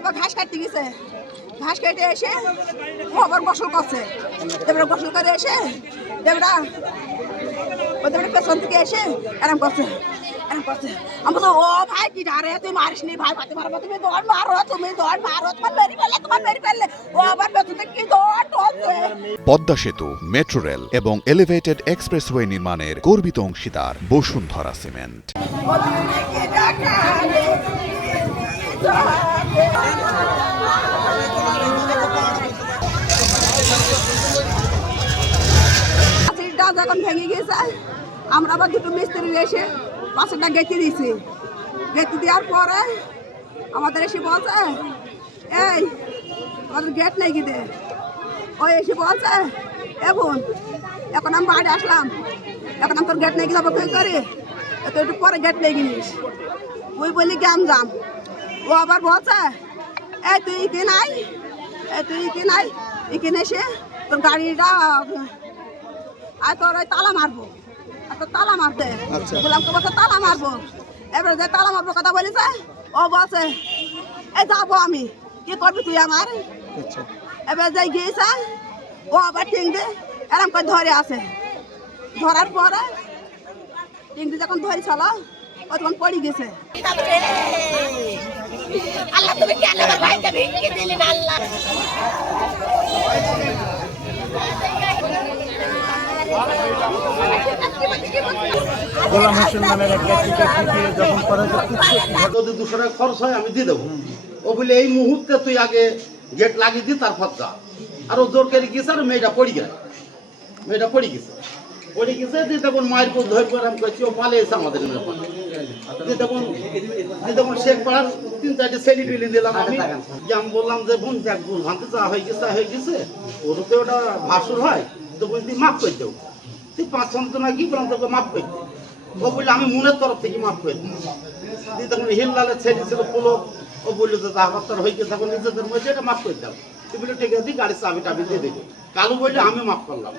আবার ঘাস কাটতে গেছে, ঘাস কেটে এসে ও আবার গোসল করছে। তারপরে গোসল করে এসে দেবরা পেছন থেকে এসে এরম করছে। আমি তো ও ভাই কি ধারে তুই মারিস নি ভাই, পাতে মারবো, তুমি দৌড় মারো, তুমি দৌড় মারো, তোমার মেরি ফেললে ও আবার পেছন থেকে কি দৌড় টলছে। পদ্মা সেতু, মেট্রো রেল এবং এলিভেটেড এক্সপ্রেসওয়ে নির্মাণের গর্বিত অংশীদার বসুন্ধরা সিমেন্ট। যখন ভেঙে গেছে আমরা আবার দুটো মিস্ত্রি এসে পাশেরটা গেঁথে দিয়েছি। গেঁথে দেওয়ার পরে আমাদের এসে বলছে এই আমাদের গেট নেই গিয়ে, ওই এসে বলছে এখন আমি বাড়ি আসলাম, এখন আমি তোর গেট নেই গেলে কী করি, তো একটু পরে গেট নেই গিনিস। ওই বলি গ্যাম যাম। ও আবার বলছে তুই এখানে এসে তোর গাড়িটা আর তোর ওই তালা মারবো, তালা মারতে বললাম তো বলছে তালা মারবো। এবারে যে তালা মারবো কথা বলেছে, ও বলছে যাবো আমি, কি করবি তুই আমার। এবার যাই গিয়েছে ও আবার টিংদি এরম করে ধরে আছে। ধরার পরে টিংদি যখন ধরেছিল ও তখন পড়ে গেছে। আল্লাহ তুমি কেন আমার ভাইকে ভিক্ষে দিলি না আল্লাহ। যদি 200 টাকা খরচ হয় আমি দিয়ে দেবো। ও বলে এই মুহূর্তে তুই আগে গেট লাগিয়ে দি, তারপর যা। আর ও জোর করে গেছে, আর মেয়েটা পড়ে গেছে দিয়ে তখন মায়ের কোল ধরে করে আমি করছি, ও পালে এসে আমাদের তখন শেখ পাড়ার 3-4টে ছেলে মিলে দিলাম। আমি বললাম যে বোন দেখ ভুল ভাঙতে যা হয়ে গেছে ওরতে ওটা ভাসুর হয়, তো বলছি মাফ করে দেবো। তুই 5 না কি বললাম তোকে মাফ করে দেবো। ও বললে আমি মনের তরফ থেকে মাফ করে দিই। তখন হিললালের ছেলে ছিল পুলক, ও বললো যে তাহার হয়ে গেছে, তখন নিজেদের মধ্যে এটা মাফ করে দাও। তুই বলে ঠিক আছে গাড়ির চাবি টাবি দিয়ে দেবো। কালু বললে আমি মাফ করলাম।